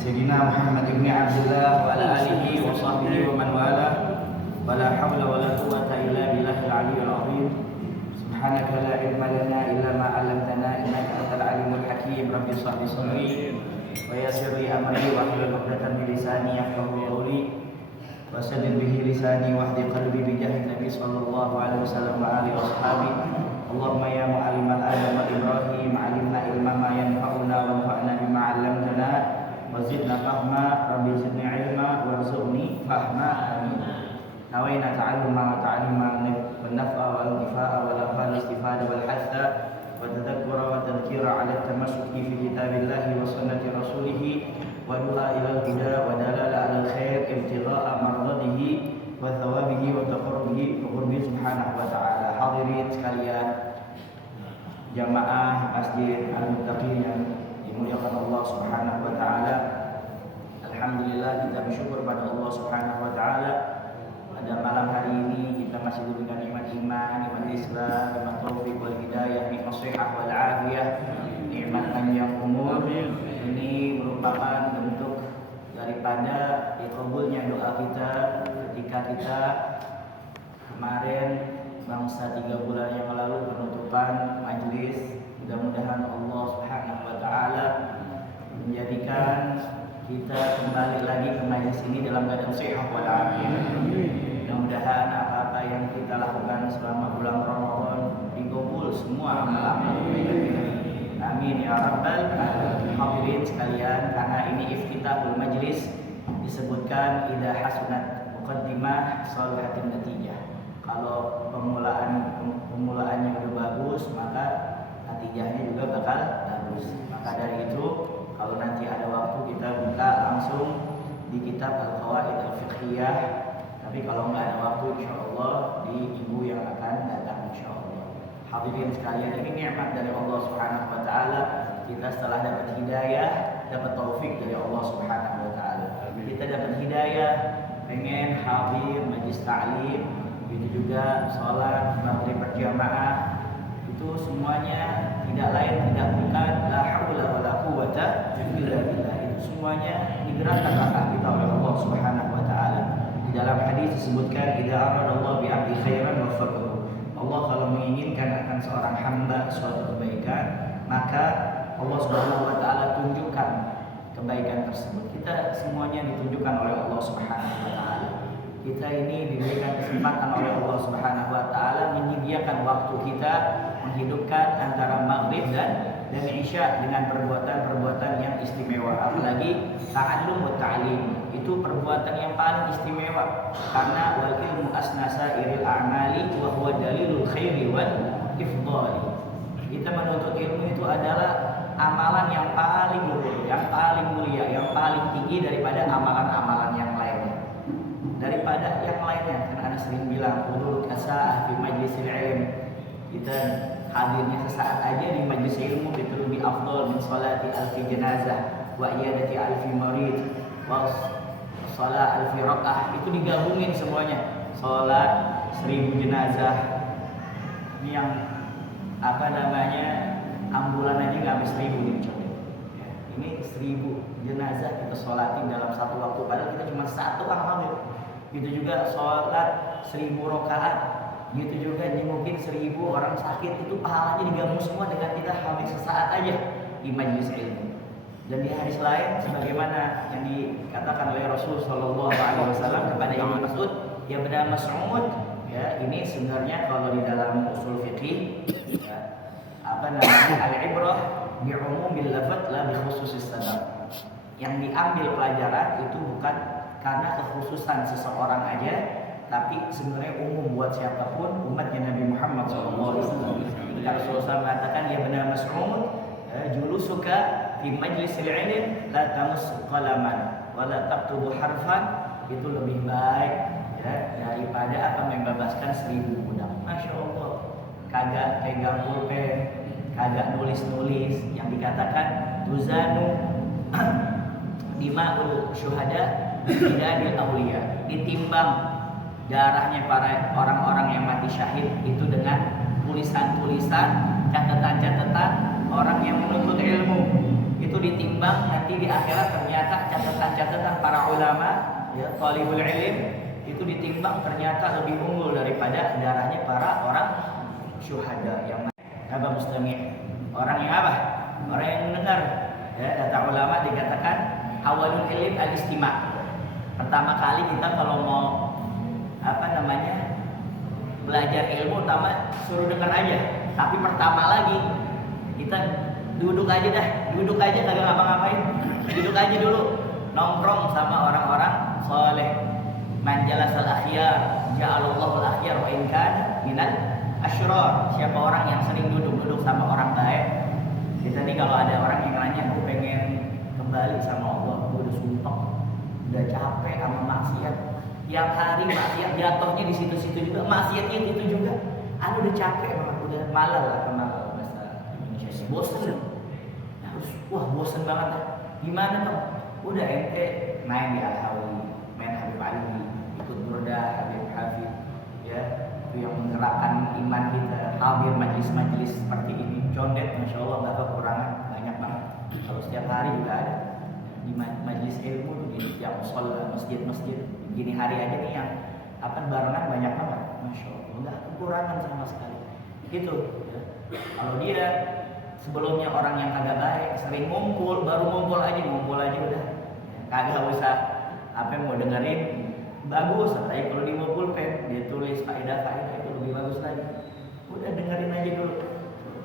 Sayyidina Muhammad ibn Abdullah wa ala alihi wa sahbihi wa man wala wa la hawla wa la quwwata illa billahil aliyyil azim. Subhanaka la ilma lana illa ma 'allamtana innaka antal alimul hakim. Rabbi shrah li sadri wa yassir li amri wa hlul 'uqdatam min lisani yafqahu qawli wa saddid bihi lisani wahdi qalbi bi jahi Nabi sallallahu alaihi wasallam wa alihi washabi. Allahumma ya mu'allimal Adam wa Ibrahim 'allimna ilma ma yanfa'una wanfa'na bima 'allamtana wazidna fahma. Rabbi zidni ilma warzuqni fahma. Amin. Nawaina ta'alluma wa ta'lima wan naf'a wal intifa'a wal afal istifada wal hatha wa tadhakkura wa tadhkira 'ala tamassuki fi kitabillahi wa sunnati rasulih wa du'a ila al-huda wa dalala 'ala al-khair ibtigha'a mardadihi wa thawabihi wa taqarrubihi wa qurbihi subhanahu wa ta'ala. Hadirin sekalian, jamaah Masjid Al-Muttaqin yang dimuliakan Allah Subhanahu wa taala. Alhamdulillah, kita bersyukur pada Allah Subhanahu wa taala. Pada malam hari ini kita masih diberikan nikmat iman, nikmat Islam, nikmat taufik wal hidayah, nikmat shihah wal afiyah, nikmat panjang umur. Ini merupakan bentuk daripada dikabulnya doa kita ketika kita kemarin bangsa 3 bulan yang lalu penutupan majelis. Mudah-mudahan Allah Subhanahu wa taala menjadikan kita kembali lagi ke majelis ini dalam keadaan sehat walafiat. Mudah-mudahan apa-apa yang kita lakukan selama bulan Ramadan dikabul semua amal-amal kebaikan kita. Amin ya rabbal alamin. Hadirin sekalian, karena ini iftitahul majlis, disebutkan idza hasunat muqaddimah shalihatin natijah. Kalau pemulaannya udah bagus, maka natijahnya juga bakal bagus. Maka dari itu, kalau nanti ada waktu kita buka langsung di kitab Al-Qawaid Al-Fiqhiyah. Tapi kalau nggak ada waktu, insya Allah di minggu yang akan datang, insya Allah. Hadirin sekalian, ini nikmat dari Allah Subhanahu Wa Taala. Kita setelah dapat hidayah, dapat taufik dari Allah Subhanahu Wa Taala. Kita dapat hidayah, pengen hadir majlis ta'lim, itu juga sholat maghrib berjamaah. Itu semuanya tidak lain tidak bukan la haula wala quwwata illa billah. Itu semuanya digerakkan langkah kita oleh Allah Subhanahu wa taala. Di dalam hadis disebutkan idza aradallahu bi 'abdi khairan waffaqahu. Allah kalau menginginkan akan seorang hamba suatu kebaikan, maka Allah Subhanahu wa taala tunjukkan kebaikan tersebut. Kita semuanya ditunjukkan oleh Allah Subhanahu wa taala. Kita ini diberikan kesempatan oleh Allah Subhanahu wa taala menyediakan waktu kita menghidupkan antara maghrib dan isya dengan perbuatan-perbuatan yang istimewa. Apalagi ta'allum wa ta'lim, itu perbuatan yang paling istimewa karena wal ilmu asnasa iril a'mali wa huwa dalilul khairi wal ifdali. Kita menuntut ilmu itu adalah amalan yang paling luhur, yang paling mulia, yang paling tinggi daripada amalan-amalan yang lainnya. Daripada yang lainnya, karena ada sering bilang hudul kasa'ah fi majlisil ilm. Kita hadirnya sesaat aja di majlis ilmu itu lebih afdal min salati alfi jenazah wa iyadati alfi marid wa salat alfi rakaah. Itu digabungin semuanya, salat 1000 jenazah. Ini yang ambulan aja nggak habis 1000 dicoba. Ya, ini 1000 jenazah kita sholatin dalam satu waktu, padahal kita cuma satu orang hamil. Gitu juga sholat 1000 rakaat, gitu juga mungkin 1000 orang sakit. Itu pahalanya digabung semua dengan kita hamil sesaat aja di majelis ilmu. Dan di hadis lain sebagaimana yang dikatakan oleh Rasul Shallallahu Alaihi Wasallam kepada Ibnu Mas'ud, ya benar Mas'ud, ya ini sebenarnya kalau di dalam usul fikih, ya, al-ibrah bi umumil lafaz la bi khususis sabab. Yang diambil pelajaran itu bukan karena kekhususan seseorang aja, tapi sebenarnya umum buat siapapun umatnya Nabi Muhammad SAW. Jika Rasulullah mengatakan ya benar Mas'ud, julusuka fi majlisil ilm la tamus qalaman wa la taktubu harfan, itu lebih baik ya daripada apa membebaskan 1000 budak. Masya Allah, kagak pegang pulpen, kagak nulis-nulis. Yang dikatakan tuzanu dima'ul syuhada bidadil awliya, ditimbang darahnya para orang-orang yang mati syahid itu dengan tulisan-tulisan, catatan-catatan orang yang menuntut ilmu. Itu ditimbang nanti di akhirat, ternyata catatan-catatan para ulama ya, talibul ilm itu ditimbang ternyata lebih unggul daripada darahnya para orang syuhada yang apa mustami', orang yang apa? Orang yang mendengar. Ya, kata ulama dikatakan awalul ilm al-istima'. Pertama kali kita kalau mau belajar ilmu utama suruh dengar aja. Tapi pertama lagi kita duduk aja kagak ngapa-ngapain. Duduk aja dulu, nongkrong sama orang-orang saleh. Man jalasal akhyar ja'alallahu al-akhyar wa in kana minal asyrar. Siapa orang yang sering duduk sama orang baik. Kita nih kalau ada orang yang nanya, aku pengen kembali sama Allah, aku udah sumpah, udah capek sama maksiat, tiap hari maksiat, jatuhnya di situ-situ juga, maksiatnya itu juga, aku udah capek banget, udah malas lah kenal bahasa Indonesia sih, bosen, wah bosen banget lah, gimana dong? Udah ente main di Al-Hawi, main Habib Ali, ikut Burda, Habib Hafid, ya, itu yang menggerakkan iman kita, hadir majlis-majlis seperti ini, condet, masya Allah nggak kekurangan, banyak banget. Kalau setiap hari juga ada di majlis ilmu di setiap musola, masjid-masjid. Gini hari aja nih yang barengan banyak banget, masya Allah nggak kekurangan sama sekali. Gitu. Ya. Kalau dia sebelumnya orang yang kagak baik, sering ngumpul, baru ngumpul aja udah, ya, kagak usah mau dengerin. Bagus, tapi kalau di pulpen dia tulis faedah itu lebih bagus lagi. Udah dengerin aja dulu.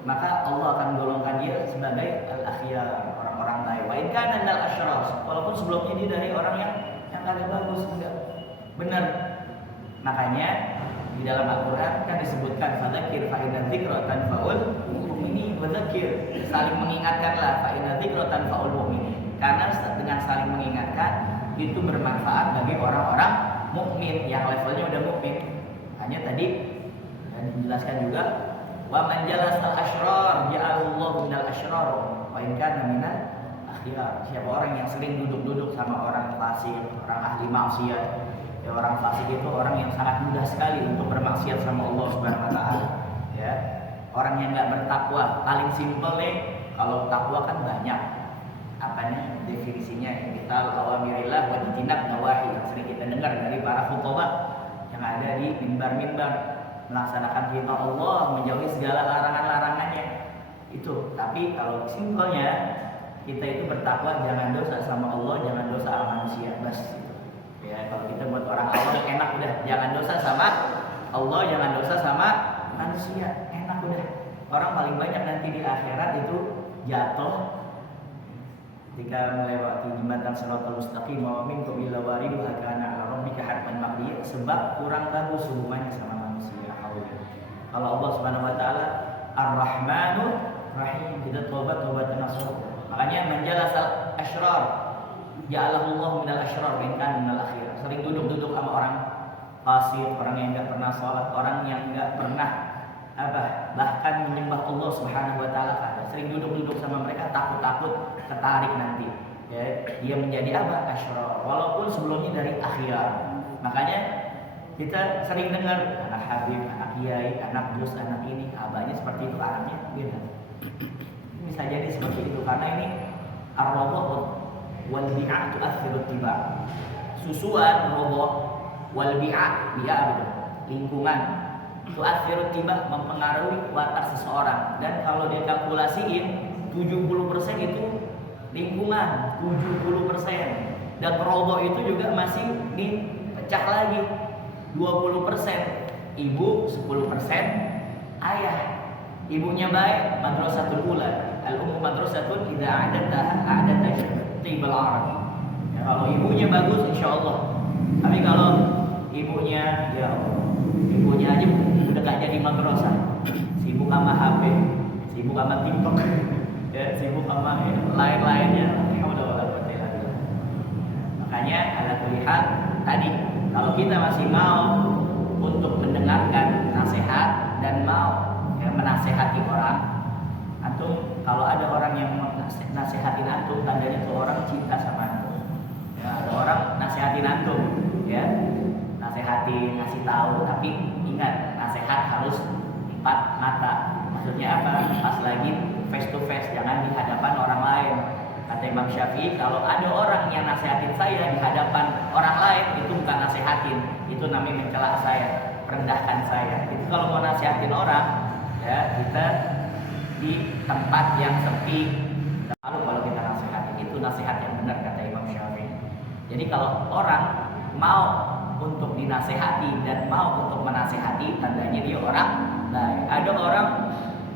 Maka Allah akan golongkan dia sebagai al-akhyar, orang-orang baik. Wa in kana minal asyrar, walaupun sebelumnya dia dari orang yang kagak bagus, enggak benar. Makanya di dalam Al-Qur'an kan disebutkan fadzakir fa inna dzikra tanfa'ul mu'minin wa dzakir, saling mengingatkanlah fa inna dzikra tanfa'ul mu'minin. Karena dengan saling mengingatkan itu bermanfaat bagi orang-orang mukmin yang levelnya udah mukmin. Hanya tadi dijelaskan juga wa man jalasal asyrar ja'alallahu minal asyrar wa in kana minal akhyar. Siapa orang yang sering duduk-duduk sama orang fasik, orang ahli maksiat. Ya, orang fasik itu orang yang sangat mudah sekali untuk bermaksiat sama Allah Subhanahu wa taala. Ya. Orang yang enggak bertakwa, paling simpel nih, kalau takwa kan banyak definisinya, imtital awamirillah wa ijtinab nawahi, yang sering kita dengar dari para khutbah yang ada di mimbar-mimbar, melaksanakan perintah Allah, menjauhi segala larangan-larangannya. Itu. Tapi kalau simpelnya kita itu bertakwa, jangan dosa sama Allah, jangan dosa sama manusia, bas. Ya, kalau kita buat orang awam enak udah, jangan dosa sama Allah, jangan dosa sama manusia, enak udah. Orang paling banyak nanti di akhirat itu jatuh ketika melewati jembatan Shiratal Mustaqim wa minkum illa wariduha kana 'ala rabbika hatman maqdiya, sebab kurang bagus hubungannya sama manusia. Kalau Allah Subhanahu wa taala Ar-Rahmanur Rahim, kita tobat nasuh. Makanya menjalasal asyrar ja'alahu Allah minal asyrar wa in kana minal akhir. Sering duduk-duduk sama orang fasik, orang yang enggak pernah salat, orang yang enggak pernah bahkan menyembah Allah Subhanahu wa taala, sering duduk-duduk sama mereka, takut-takut tertarik nanti. Ya, dia menjadi asyrar walaupun sebelumnya dari akhyar. Makanya kita sering dengar anak habib, anak kiai, anak gus, anak ini, abahnya seperti itu, anaknya beda. Bisa jadi seperti itu karena ini ar-rabah wal bi'ah tu'athiru tiba. Susuan rabah wal bi'ah lingkungan tu'athiru tiba, mempengaruhi watak seseorang. Dan kalau dia kalkulasiin 70% itu lingkungan, 70%. Dan roboh itu juga masih dipecah lagi, 20% ibu, 10% ayah. Ibunya baik, madrasatul ula, al-ummu madrasatun idza a'adata tibal arab. Ya, kalau ibunya bagus insyaallah. Tapi kalau ibunya ibunya aja udah gak jadi madrasah, sibuk sama HP, sibuk sama TikTok, ya, sibuk sama lain-lainnya. Makanya ala kulihat tadi, kalau kita masih mau untuk mendengarkan nasihat dan mau menasehati orang, antum kalau ada orang yang nasihatin antum, tandanya itu orang cinta sama antum. Ya, ada orang nasihatin antum, ya, nasihatin, ngasih tahu, tapi ingat, nasihat harus empat mata. Maksudnya apa? Pas lagi face to face, jangan di hadapan orang lain. Kata Imam Syafi'i, kalau ada orang yang nasihatin saya di hadapan orang lain, itu bukan nasihatin, itu namanya mencela saya, merendahkan saya. Itu kalau mau nasihatin orang, ya kita di tempat yang sepi. Lalu kalau kita nasihatin, itu nasihat yang benar kata Imam Syafi'i. Jadi kalau orang mau untuk dinasehati dan mau untuk menasehati, tandanya dia orang baik. Ada orang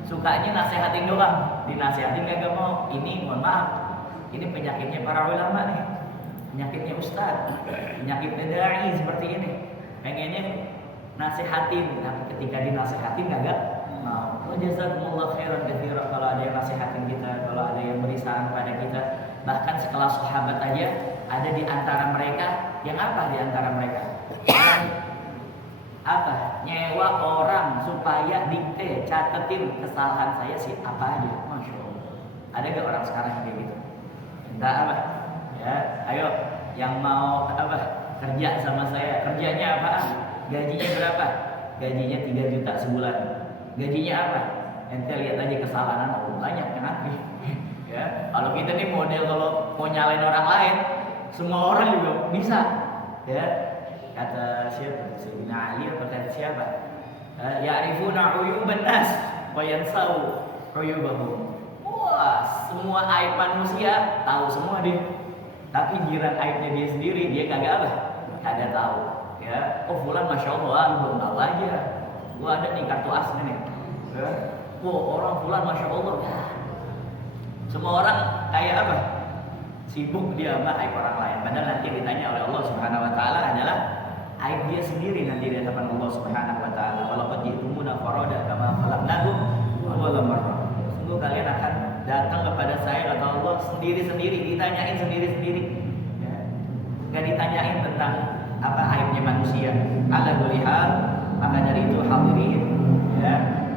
sukanya nasehatin doang, dinasehatin gak mau. Ini mohon maaf, ini penyakitnya para ulama nih, penyakitnya ustaz, penyakitnya dai seperti ini. Pengennya nasehatin, tapi ketika dinasehatin gak mau. Jazakumullah khairan katsiran kalau ada yang nasehatin kita, kalau ada yang beri saran pada kita. Bahkan sekelas sahabat aja ada di antara mereka yang apa di antara mereka? Apa? Nyewa orang supaya dikte, catetin kesalahan saya sih apa aja. Masya Allah. Ada gak orang sekarang kayak gitu? Entah apa? Ya, ayo yang mau apa? Kerja sama saya. Kerjanya apa? Gajinya berapa? Gajinya 3 juta sebulan. Gajinya apa? Ente lihat aja kesalahan aku banyak kan nanti. Ya, kalau kita nih model kalau mau nyalain orang lain, semua orang juga bisa. Ya, kata siapa? Sayyidina Ali atau kata siapa? Ya'rifuna 'uyuban nas wa yansau 'uyubahum. Wah, semua aib manusia tahu semua dia. Tapi jiran aibnya dia sendiri dia kagak apa? Kagak tahu. Ya, oh fulan masya Allah, lu belum tahu aja. Gua ada nih kartu asli nih. Ya. Oh orang fulan masya Allah. Ya. Semua orang kayak apa? Sibuk dia sama aib orang lain. Padahal nanti ditanya oleh Allah Subhanahu Wa Taala adalah aib dia sendiri nanti di hadapan Allah Subhanahu Wa Taala. Kalau qad ji'tumuna farada kama khalaqnakum awwala marrah. Sungguh kalian akan datang kepada saya kata Allah sendiri-sendiri, ditanyain sendiri-sendiri. Ya. Gak ditanyain tentang apa aibnya manusia. Ala kulli hal, maka dari itu hadirin, ya.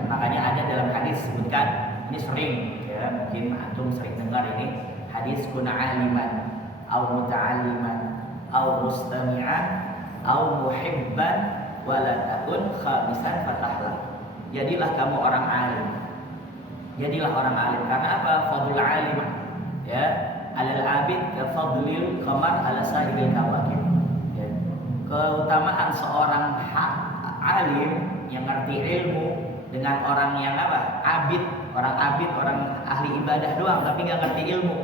Makanya ada dalam hadis sebutkan ini sering. Mungkin antum sering dengar ini hadis kun aliman au muta'alliman au mustami'an au muhibban wala takun khamisan fatahlah. Jadilah kamu orang alim. Jadilah orang alim karena apa? Fadlul alim ya alal abid ka fadlil qamar ala sahil kawakib. Ya. Keutamaan seorang alim yang ngerti ilmu dengan orang yang apa? Abid, orang ahli ibadah doang tapi nggak ngerti ilmu.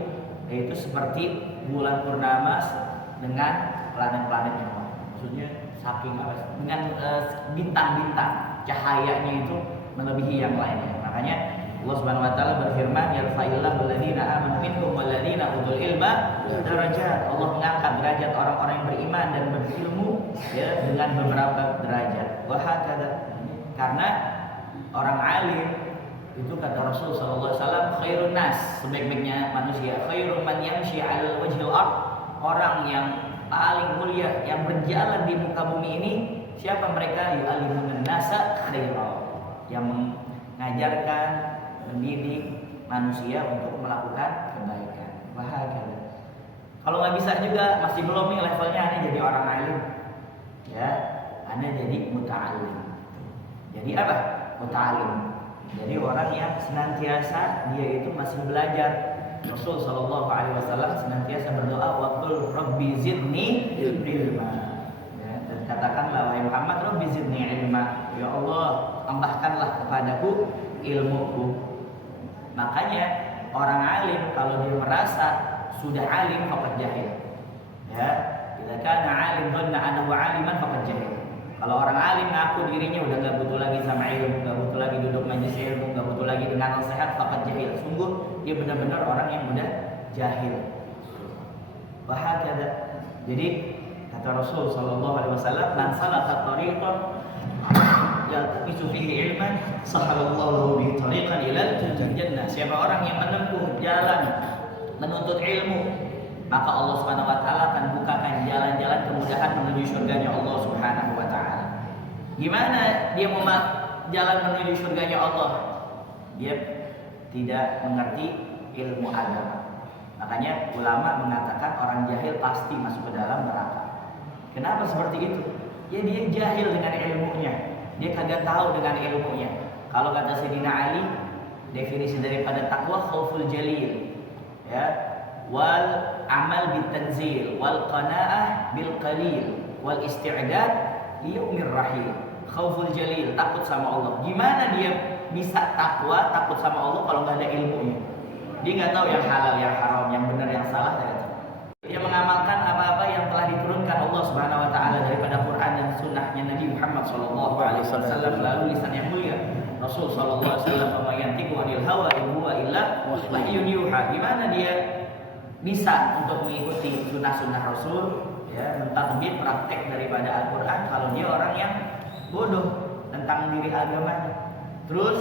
Yaitu seperti bulan purnama dengan planet-planet yang lain. Maksudnya saking apa? Dengan bintang-bintang cahayanya itu melebihi yang lainnya. Makanya Allah Subhanahu wa taala berfirman, "Yarfa'illahu alladziina aamanu minkum walladziina utul ilma darajat." Allah mengangkat derajat orang-orang yang beriman dan berilmu ya dengan beberapa derajat. Wa hakadha. Karena orang alim itu kata Rasul sallallahu alaihi wasallam khairun nas, sebaik-baiknya manusia, khairun man yamshi 'alal wajhil ard, orang yang paling mulia yang berjalan di muka bumi ini siapa mereka? Yu'allimun nasa khairan, yang mengajarkan, mendidik manusia untuk melakukan kebaikan. Bahagia. Kalau nggak bisa juga masih belum nih levelnya ane jadi orang alim, ya, ane jadi muta'alim. Jadi apa? Muta'alim. Jadi orang yang senantiasa dia itu masih belajar. Rasul sallallahu alaihi wasallam senantiasa berdoa waqul rabbi zidni ilma. Ya, dan katakanlah wahai Muhammad rabbi zidni ilma. Ya Allah, tambahkanlah kepadaku ilmuku. Makanya orang alim kalau dia merasa sudah alim faqad jahil. Ya, bila kana alim dhanna annahu aliman faqad jahil. Kalau orang alim ngaku dirinya udah gak butuh lagi sama ilmu, gak butuh lagi duduk majelis ilmu, gak butuh lagi dengan nasihat, faqad jahil. Sungguh dia benar-benar orang yang udah jahil. Bahagada. Jadi kata Rasul sallallahu alaihi wasallam, "Man salaka tariqan yaltamisu fihi ilman, sahalallahu bihi tariqan ila jannah." Siapa orang yang menempuh jalan menuntut ilmu, maka Allah Subhanahu wa taala akan bukakan jalan-jalan kemudahan menuju surganya Allah Subhanahu wa taala. Gimana dia mau jalan menuju surganya Allah? Dia tidak mengerti ilmu agama. Makanya ulama mengatakan orang jahil pasti masuk ke dalam neraka. Kenapa seperti itu? Ya dia jahil dengan ilmunya. Dia kagak tahu dengan ilmunya. Kalau kata Sayyidina Ali, definisi daripada takwa khauful jalil. Ya, wal amal bitanzil wal qanaah bil qalil wal isti'dad liyaumir rahil. Khauful jalil, takut sama Allah. Gimana dia bisa takwa, takut sama Allah kalau nggak ada ilmunya? Dia nggak tahu yang halal, yang haram, yang benar, yang salah. Dia mengamalkan apa-apa yang telah diturunkan Allah Subhanahu Wa Taala daripada Quran dan Sunnahnya Nabi Muhammad Sallallahu Alaihi Wasallam, lalu lisan yang mulia Rasul Sallallahu Alaihi Wasallam, "Yantiqu anil hawa in huwa illa wahyun yuha." Gimana dia bisa untuk mengikuti sunnah-sunnah Rasul, ya, mentadbir praktek daripada Al-Quran kalau dia orang yang bodoh tentang diri agamanya. Terus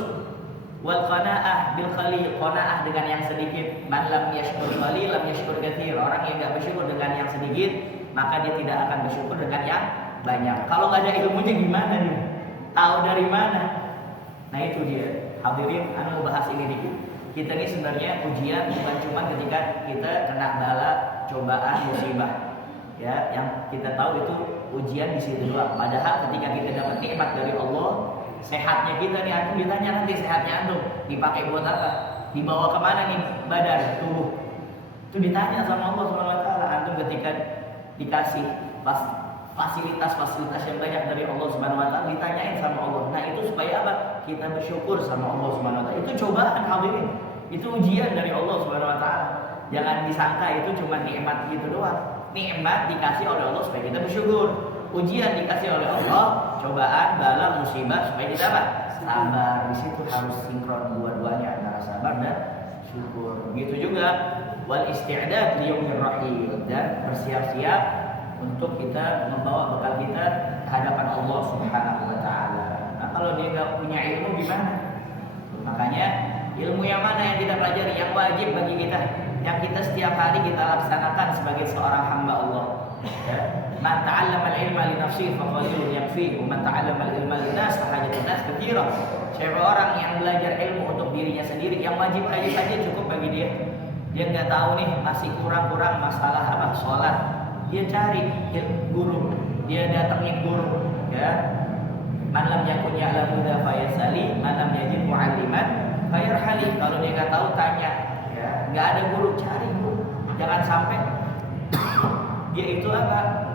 wal qanaah bil qalil, qanaah dengan yang sedikit. Man lam yashkur qalil lam yashkur katsir. Orang yang enggak bersyukur dengan yang sedikit, maka dia tidak akan bersyukur dengan yang banyak. Kalau nggak ada ilmunya gimana nih? Tahu dari mana? Nah itu dia. Hadirin, anu bahas ini dikit. Kita ini sebenarnya ujian bukan cuma ketika kita kena bala, cobaan, musibah. Ya, yang kita tahu itu ujian di situ doang. Padahal ketika kita dapat nikmat dari Allah, sehatnya kita nih, antum ditanya nanti sehatnya antum dipakai buat apa? Dibawa kemana nih badan, tubuh? Itu ditanya sama Allah SWT. Antum ketika dikasih fasilitas yang banyak dari Allah SWT, ditanyain sama Allah. Nah itu supaya apa? Kita bersyukur sama Allah SWT. Itu cobaan, hadirin. Itu ujian dari Allah SWT. Jangan disangka itu cuma nikmat gitu doang. Nikmat dikasih oleh Allah supaya kita bersyukur. Ujian dikasih oleh Allah, cobaan, bala, musibah supaya kita apa? Sabar. Di situ harus sinkron dua-duanya antara sabar dan syukur. Begitu juga wal isti'dad liyaumir rahil, dan bersiap-siap untuk kita membawa bekal kita ke hadapan Allah Subhanahu wa taala. Nah, kalau dia enggak punya ilmu gimana? Makanya ilmu yang mana yang kita pelajari, yang wajib bagi kita, yang kita setiap hari kita laksanakan sebagai seorang hamba Allah. Ya. Man ta'allama al-ilma li nafsihi fa qalilun yakfihi, wa man ta'allama al-ilma lin-nas fa hajatun nas katsira. Siapa orang yang belajar ilmu untuk dirinya sendiri, yang wajib aja saja cukup bagi dia. Dia enggak tahu nih masih kurang-kurang masalah apa? Salat. Dia cari guru, dia datangin guru, ya. Man lam yakun ya'lamu dha fa yasali, man lam yajid mu'alliman fa yarhali. Kalau dia enggak tahu tanya, ya. Enggak ada guru, cari guru. Jangan sampai dia itu apa?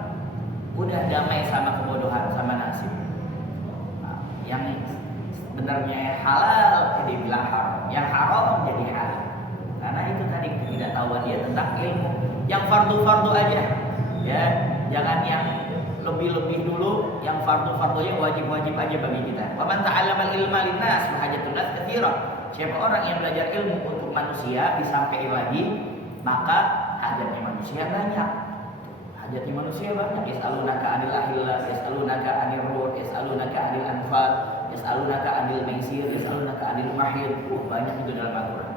Udah damai sama kebodohan, sama nasib. Nah, yang sebenarnya halal jadi bilang haram, yang haram jadi halal. Karena itu tadi ketidaktahuan dia tentang ilmu. Yang fardu-fardu aja, ya, jangan yang lebih-lebih dulu. Yang fardu-fardunya wajib-wajib aja bagi kita. Wa man ta'allama al-ilma lin-nas fa hajatun nas katsira. Siapa orang yang belajar ilmu untuk manusia disampaikan lagi, maka hajatnya manusia banyak. Hajatnya manusia banyak. Yas'alunaka 'anil ahillah, yas'alunaka 'anil ruh, yas'alunaka 'anil anfal, yas'alunaka 'anil maisir, yas'alunaka 'anil mahid. Banyak itu dalam Al-Qur'an.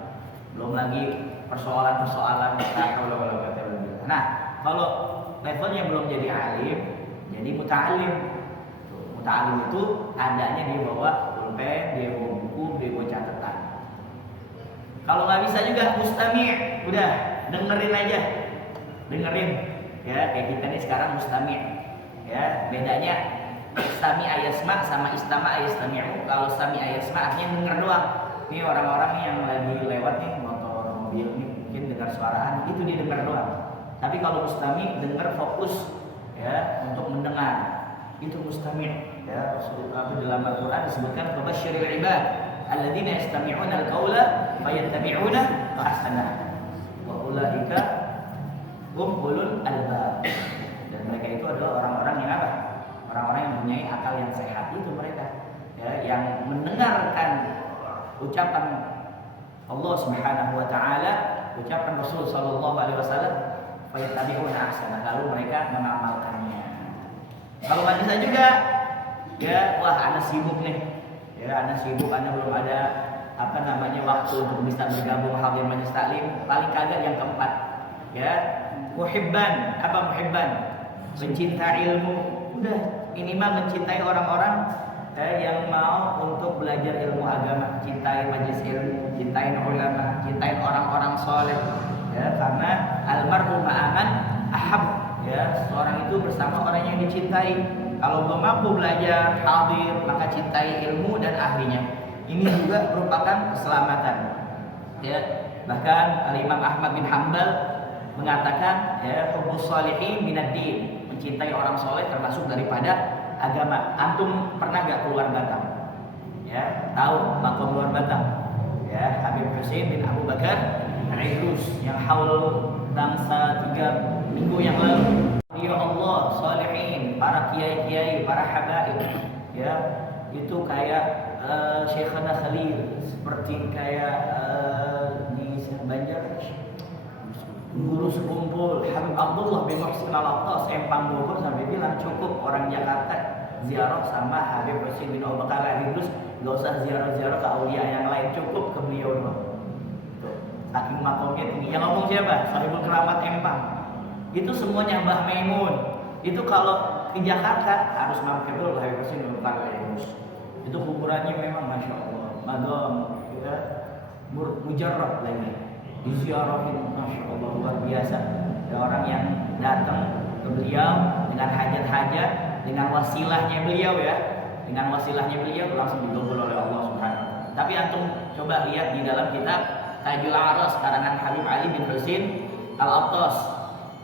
Belum lagi persoalan-persoalan. Nah, kalau levelnya belum jadi alim, jadi muta'alim. Muta'alim itu adanya dia bawa pulpen, dia bawa buku, dia bawa catatan. Kalau nggak bisa juga mustami', udah dengerin aja, dengerin. Ya, kayak kita nih sekarang mustami'. Ya, bedanya istami ayasma sama istama ayastami'u. Kalau istami ayasma artinya denger doang. Ini orang-orang yang lagi lewat nih, motor, mobil nih, mungkin dengar suaraan, itu dia dengar doang. Tapi kalau mustami' dengar fokus, ya, untuk mendengar. Itu mustami'. Ya, Rasulullah dalam Al-Qur'an disebutkan fabasyiril ibad alladzina yastami'una al-qaula fayattabi'una ahsanah. Wa ulaika hum ulul albab. Dan mereka itu adalah orang-orang yang apa? Orang-orang yang mempunyai akal yang sehat, itu mereka. Ya, yang mendengarkan ucapan Allah Subhanahu wa taala, ucapan Rasul sallallahu alaihi wasallam, fayattabi'una ahsanah, lalu mereka mengamalkannya. Kalau nggak bisa juga, ya, wah, ana sibuk nih. Ya, ana sibuk, ana belum ada waktu untuk bisa bergabung hadir majelis taklim. Paling kagak yang keempat. Ya, muhibban. Apa muhibban? Mencinta ilmu. Udah, minimal mencintai orang-orang yang mau untuk belajar ilmu agama, cintai majelis ilmu, cintai ulama, cintai orang-orang soleh. Ya, karena almarhum ma'aman ahab. Ya, seorang itu bersama orang yang dicintai. Kalau belum mampu belajar hadir, maka cintai ilmu dan ahlinya. Ini juga merupakan keselamatan. Ya, bahkan Al-Imam Ahmad bin Hanbal mengatakan ya hubbus shalihin minad din, mencintai orang soleh termasuk daripada agama. Antum pernah gak keluar Batam? Ya, tahu makom luar Batam? Ya, Habib Husain bin Abu Bakar Al-Idrus yang haul bangsa 3 minggu yang lalu. Ya Allah, salihin, para kiai-kiai, para habaib, ya itu kayak Syekhana Khalil, seperti kayak di Banjar guru sekumpul Habib Abdullah bin Muhsin Al-Attas Empang Bogor sampai bilang cukup orang Jakarta ziarah sama Habib Husain bin Abu Bakar Al-Idrus, gak usah ziarah-ziarah ke aulia yang lain, cukup ke beliau doang. Saking makomnya tinggi. Yang ngomong siapa? Sahibul Keramat Empang. Itu semuanya Mbah Maimun. Itu kalau ke Jakarta harus mampir dulu Habib Husain bin Abu Bakar Al-Idrus. Itu kuburannya memang masya Allah, madam, ya, mujarrab lagi, diziarahin, masya Allah luar biasa. Ada orang yang datang ke beliau dengan hajat-hajat, dengan wasilahnya beliau ya, dengan wasilahnya beliau langsung dikabul oleh Allah Subhanahu wa Ta'ala. Tapi antum coba lihat di dalam kitab Tajul Aras karangan Habib Ali bin Husain Al-Attas,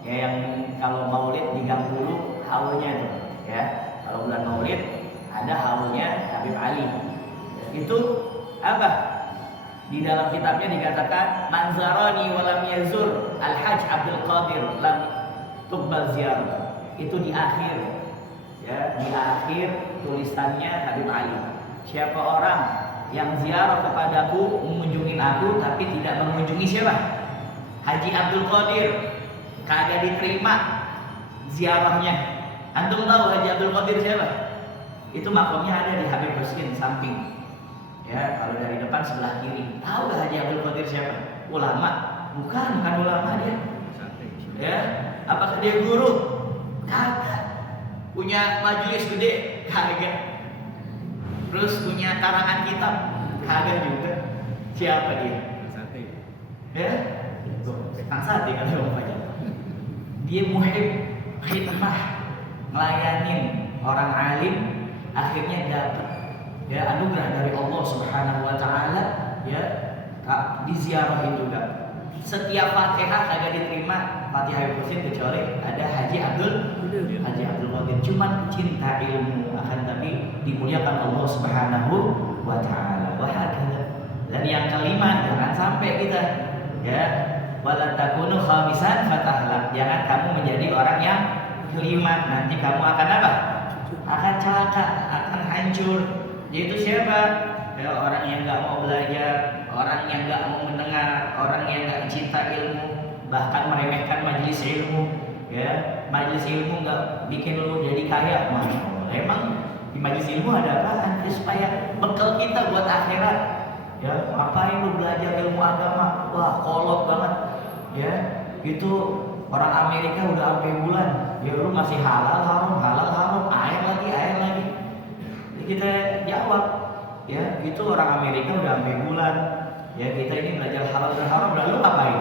ya, yang kalau maulid di Gang Bulu haulnya itu, ya, kalau bulan maulid ada haulnya Habib Ali. Itu apa? Di dalam kitabnya dikatakan manzarani walam yazur Al-Hajj Abdul Qadir lam tuqbal ziyarah. Itu di akhir, ya, di akhir tulisannya Habib Ali. Siapa orang yang ziarah kepadaku, mengunjungi aku tapi tidak mengunjungi siapa? Haji Abdul Qadir, kagak diterima ziarahnya. Antum tahu Haji Abdul Qadir siapa? Itu makomnya ada di Habib Husain samping. Ya, kalau dari depan sebelah kiri. Tahu gak Haji Abdul Qadir siapa? Ulama? Bukan ulama dia. Ya, apakah dia guru? Kagak. Punya majelis gede? Kagak. Terus punya karangan kitab? Kagak juga. Siapa dia? Ya, Kang Sate kalau orang aja. Dia muhib khidmah, ngelayanin orang alim. Akhirnya dapat ya anugerah dari Allah Subhanahu wa Ta'ala, ya, diziarahin juga. Setiap Fatihah kagak diterima Fatihah Husain kecuali ada Haji Abdul Qadir. Cuman cinta ilmu, akan tapi dimuliakan Allah Subhanahu wa Ta'ala. Dan yang kelima, jangan sampai kita ya wala takunu khamisan fatahla, jangan kamu menjadi orang yang kelima, nanti kamu akan apa? Akan celaka, akan hancur. Yaitu siapa? Ya, orang yang nggak mau belajar, orang yang nggak mau mendengar, orang yang nggak cinta ilmu, bahkan meremehkan majelis ilmu. Ya, majelis ilmu nggak bikin lu jadi kaya, masya Allah. Emang di majelis ilmu ada apaan? Ya, supaya bekal kita buat akhirat. Ya, ngapain lu belajar ilmu agama? Wah, kolot banget. Ya, itu orang Amerika udah sampai bulan. Ya lu masih halal haram, air lagi. Jadi kita jawab, ya itu orang Amerika udah sampai bulan. Ya kita ini belajar halal dan haram, lalu ngapain?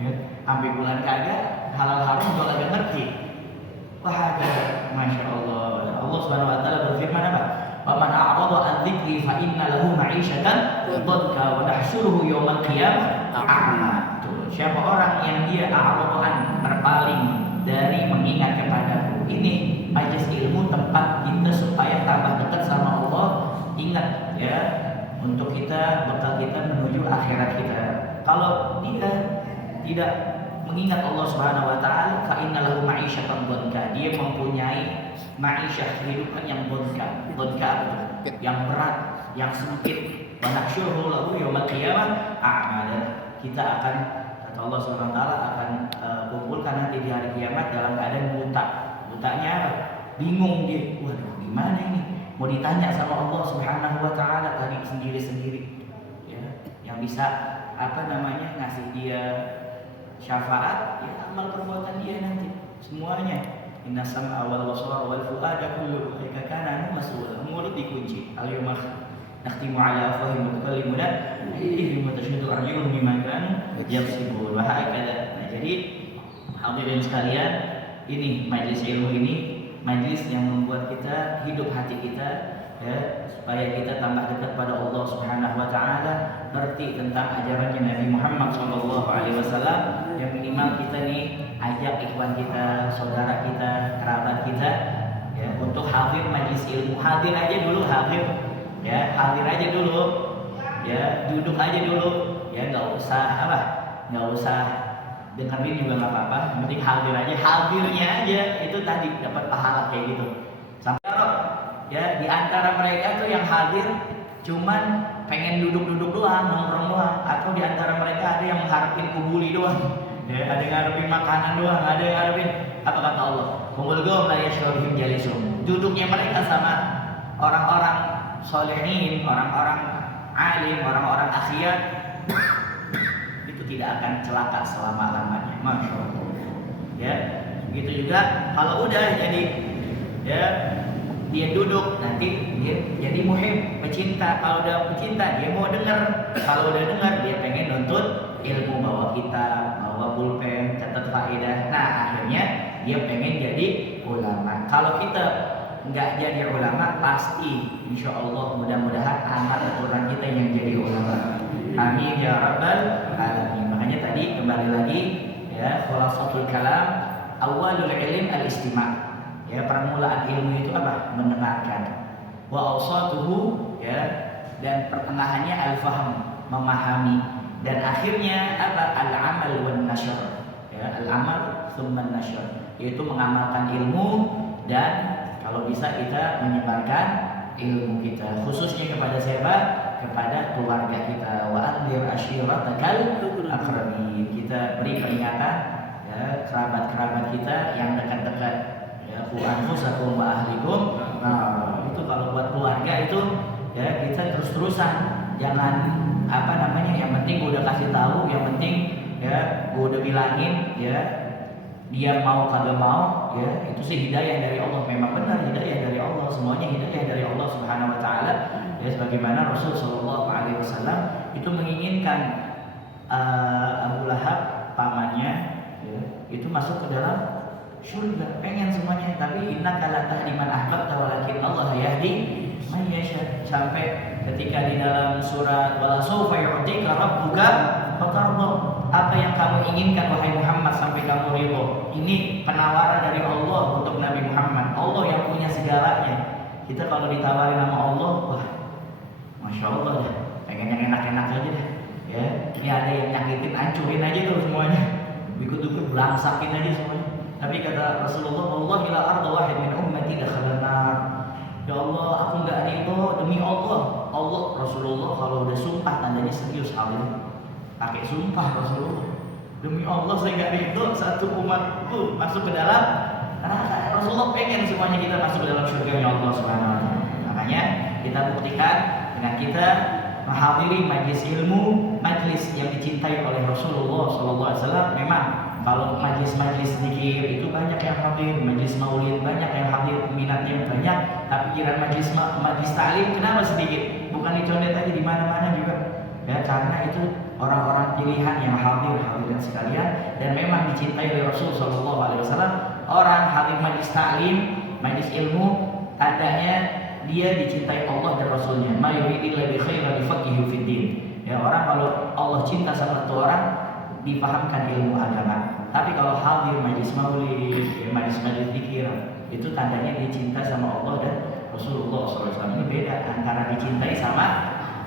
Ya, sampai bulan kagak, halal haram juga kagak ngerti. Wah, masya Allah. Allah Subhanahu Wa Taala berfirman apa? Wa man a'rada an dzikri fa inna lahu ma'isyatan dhanka wa nahsyuruhu yaumal qiyamah a'ma. Siapa orang yang dia a'radaan, berpaling dari mengingat kepadaku. Ini majelis ilmu tempat kita supaya tambah dekat sama Allah. Ingat ya, untuk kita bekal kita menuju akhirat kita. Kalau dia tidak mengingat Allah Subhanahu wa Ta'ala, fa innalahu ma'isyatan dhanka, dia mempunyai ma'isyah, kehidupan yang dhanka yang berat, yang sempit. Wa nahsyuruhu lahu yaumal qiyamah a'ma. Kita akan, kata Allah Subhanahu wa Ta'ala, akan kumpulkan nanti di hari kiamat dalam keadaan buta. Butanya apa? Bingung dia. Waduh, gimana ini? Mau ditanya sama Allah Subhanahu wa Ta'ala tadi sendiri-sendiri. Ya, yang bisa apa namanya ngasih dia syafaat, ya amal perbuatan dia nanti semuanya. Inna sam'a wal basara wal fu'ada kullu ulaika kana mas'ula. Mulut dikunci. Al-yawma nakhtimu ala afwahihim wa tukallimuna aydihim wa tashhadu arjuluhum bima kanu yaksibun. Wa hakadha. Nah, jadi hadirin sekalian, ini majelis ilmu ini majelis yang membuat kita hidup hati kita, ya, supaya kita tambah dekat pada Allah Subhanahu wa Ta'ala, ngerti tentang ajarannya Nabi Muhammad SAW, yang minimal kita nih ajak ikhwan kita, saudara kita, kerabat kita ya untuk hadir majelis ilmu. Hadir aja dulu, hadir ya, hadir aja dulu ya, duduk aja dulu ya, nggak usah dengerin juga nggak apa-apa, yang penting hadir aja. Hadirnya aja itu tadi dapat pahala kayak gitu. Sampai ya di antara mereka tuh yang hadir cuman pengen duduk-duduk doang, nongkrong doang, atau di antara mereka ada yang mengharapin kubuli doang. Ya, ada yang ngarepin makanan doang, ada yang ngarepin apa kata Allah? Kumul gom la yashrabihim jalisum. Duduknya mereka sama orang-orang solehin, orang-orang alim, orang-orang akhyar itu tidak akan celaka selama-lamanya. Masya Allah. Ya, begitu juga kalau udah jadi ya dia duduk nanti dia jadi muhib, pecinta. Kalau udah pecinta dia mau dengar, kalau udah dengar dia pengen nuntut ilmu, bawa kitab, bawa pulpen, catat faedah. Nah akhirnya dia pengen jadi ulama. Kalau kita nggak jadi ulama, pasti insya Allah mudah-mudahan anak keturunan kita yang jadi ulama. Amin ya rabbal alamin. Makanya tadi kembali lagi ya, khulasatul kalam, awalul ilm al-istima'. Ya, permulaan ilmu itu apa? Mendengarkan. Wa awsatuhu ya, dan pertengahannya al-fahm, memahami, dan akhirnya apa? Al-amal wan nashr. Ya, al-amal tsumma nashr, yaitu mengamalkan ilmu dan kalau bisa kita menyebarkan ilmu kita, khususnya kepada siapa? Kepada keluarga kita. Wa anzir ashiratakal aqrabin. Kita beri peringatan ya, kerabat-kerabat kita yang dekat-dekat. Anfusakum wa ahlikum. Nah, itu kalau buat keluarga itu ya kita terus-terusan, jangan yang penting gue udah kasih tahu, yang penting ya gue udah bilangin ya, dia mau kagak mau ya, itu sih hidayah dari Allah. Memang benar hidayah dari Allah, semuanya hidayah dari Allah Subhanahu wa taala. Ya sebagaimana Rasul sallallahu alaihi wasallam itu menginginkan Abu Lahab pamannya ya, itu masuk ke dalam surga, pengen semuanya. Tapi innaka la tahdi man ahbabta walakin Allah yahdi man yasha. Sampai ketika di dalam surat wala sawfa yu'tika rabbuka fatarda, apa yang kamu inginkan wahai Muhammad sampai kamu ridho. Ini penawaran dari Allah untuk Nabi Muhammad. Allah yang punya segalanya. Kita kalau ditawarin sama Allah, wah Masya Allah dah, pengen yang enak-enak aja dah ya. Ini ada yang nyakitin, hancurin aja tuh semuanya, ikut-ikut belangsakin aja semuanya. Tapi kata Rasulullah, Allah ila arda wahid min ummati dakhala nar. Ya Allah, aku enggak ridho demi Allah. Allah Rasulullah kalau udah sumpah tandanya serius hal ini. Pakai sumpah Rasulullah. Demi Allah saya enggak ridho satu umatku masuk ke dalam neraka. Rasulullah pengen semuanya kita masuk ke dalam surga ya Allah Subhanahu wa taala. Makanya kita buktikan dengan kita menghadiri majlis ilmu, majlis yang dicintai oleh Rasulullah sallallahu alaihi wasallam. Memang kalau majlis-majlis zikir itu banyak yang hadir, majlis maulid banyak yang hadir, minatnya banyak. Tapi kira majlis ta'lim kenapa sedikit? Bukan dicondet aja di mana-mana juga. Ya karena itu orang-orang pilihan yang hadirin sekalian, dan memang dicintai oleh Rasul sallallahu alaihi wasallam. Orang hadir majlis ta'lim, majlis ilmu, tandanya dia dicintai Allah dan Rasulnya. Ma yuridillahu bi khairin yufaqihu fid din. Ya orang kalau Allah cinta sama satu orang, dipahamkan ilmu agama. Tapi kalau hadir majlis maulid, majlis zikir, itu tandanya dia cinta sama Allah dan Rasulullah SAW. Ini beda antara dicintai sama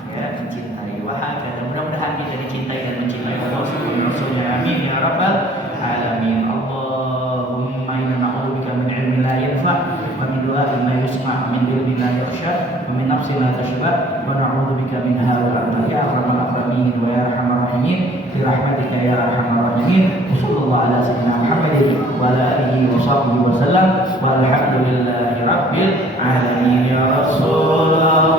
ya mencintai. Wahai, mudah-mudahan kita dicintai dan mencintai Allah dan Rasulnya. Amin ya rabbal alamin. Allahumma inna na'udzubika min ilmin la yanfa' wa min du'a'in la yusma' wa min qalbin la yakhsha wa min nafsin la tashba' wa na'udzubika min hadha ya arhamar rahimin wa ya arhamar rahimin bi rahmatika ya arhamar rahimin. Sallallahu ala sayyidina Muhammadin wa ala alihi wa sahbihi wa sallam walhamdulillahi rabbil alamin. Ya Rasulullah